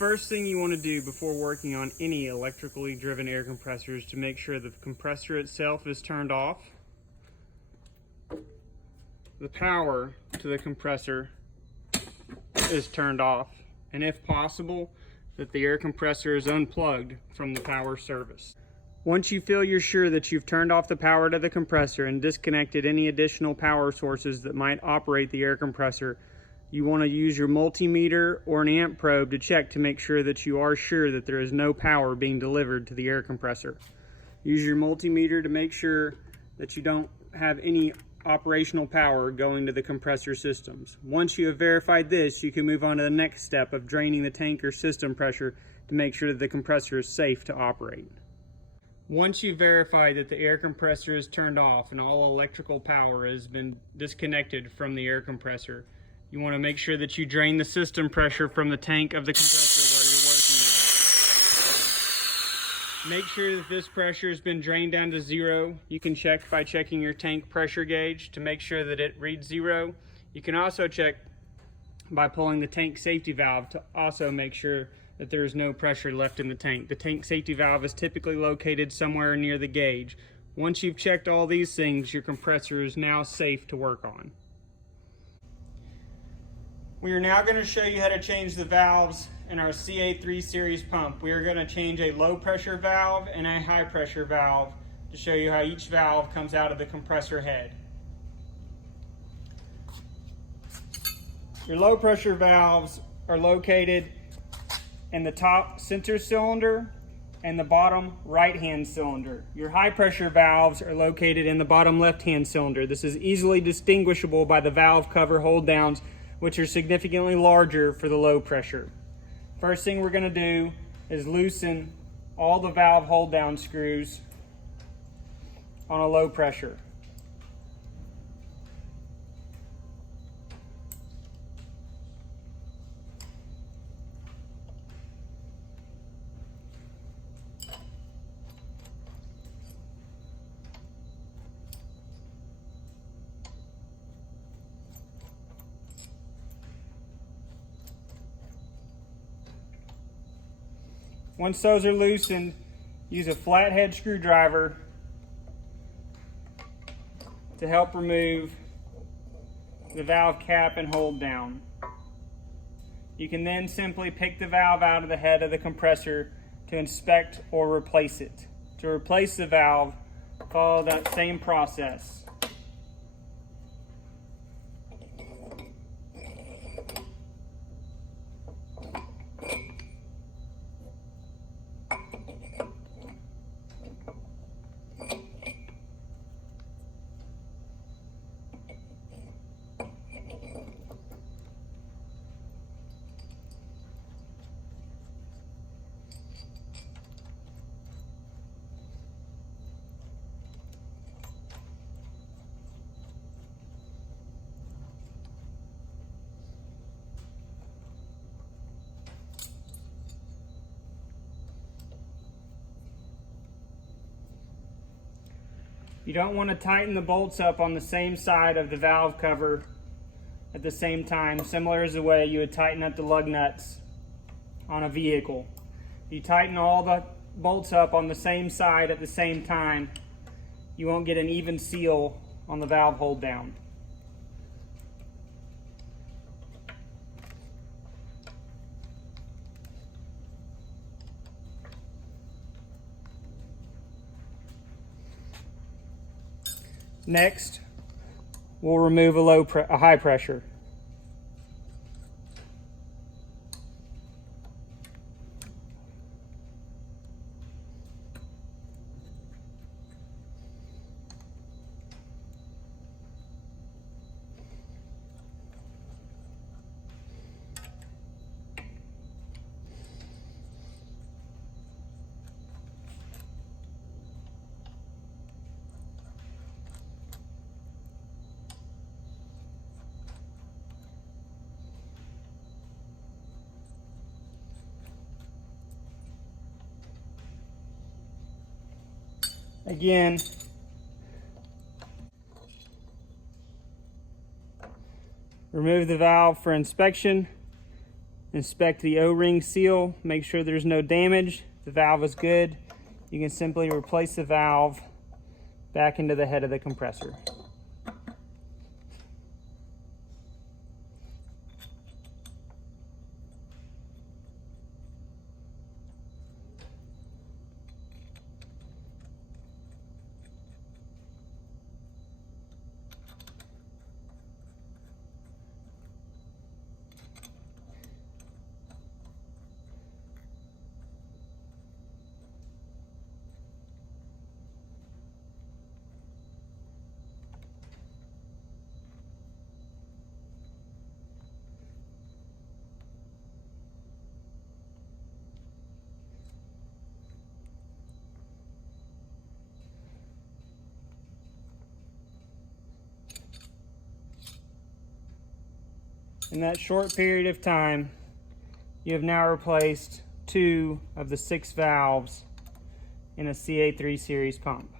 first thing you want to do before working on any electrically driven air compressor is to make sure the compressor itself is turned off, the power to the compressor is turned off, and if possible, that the air compressor is unplugged from the power service. Once you feel you're sure that you've turned off the power to the compressor and disconnected any additional power sources that might operate the air compressor, you want to use your multimeter or an amp probe to check to make sure that you are sure that there is no power being delivered to the air compressor. Use your multimeter to make sure that you don't have any operational power going to the compressor systems. Once you have verified this, you can move on to the next step of draining the tank or system pressure to make sure that the compressor is safe to operate. Once you verify that the air compressor is turned off and all electrical power has been disconnected from the air compressor, you want to make sure that you drain the system pressure from the tank of the compressor where you're working with. Make sure that this pressure has been drained down to zero. You can check by checking your tank pressure gauge to make sure that it reads zero. You can also check by pulling the tank safety valve to also make sure that there is no pressure left in the tank. The tank safety valve is typically located somewhere near the gauge. Once you've checked all these things, your compressor is now safe to work on. We are now going to show you how to change the valves in our CA3 series pump. We are going to change a low pressure valve and a high pressure valve to show you how each valve comes out of the compressor head. Your low pressure valves are located in the top center cylinder and the bottom right hand cylinder. Your high pressure valves are located in the bottom left hand cylinder. This is easily distinguishable by the valve cover hold downs, which are significantly larger for the low pressure. First thing we're going to do is loosen all the valve hold down screws on a low pressure. Once those are loosened, use a flathead screwdriver to help remove the valve cap and hold down. You can then simply pick the valve out of the head of the compressor to inspect or replace it. To replace the valve, follow that same process. You don't want to tighten the bolts up on the same side of the valve cover at the same time, similar as the way you would tighten up the lug nuts on a vehicle. If you tighten all the bolts up on the same side at the same time, you won't get an even seal on the valve hold down. Next, we'll remove a high pressure. Again, remove the valve for inspection Inspect the O-ring seal, make sure there's no damage. If the valve is good, you can simply replace the valve back into the head of the compressor. In that short period of time, you have now replaced 2 of the 6 valves in a CA3 series pump.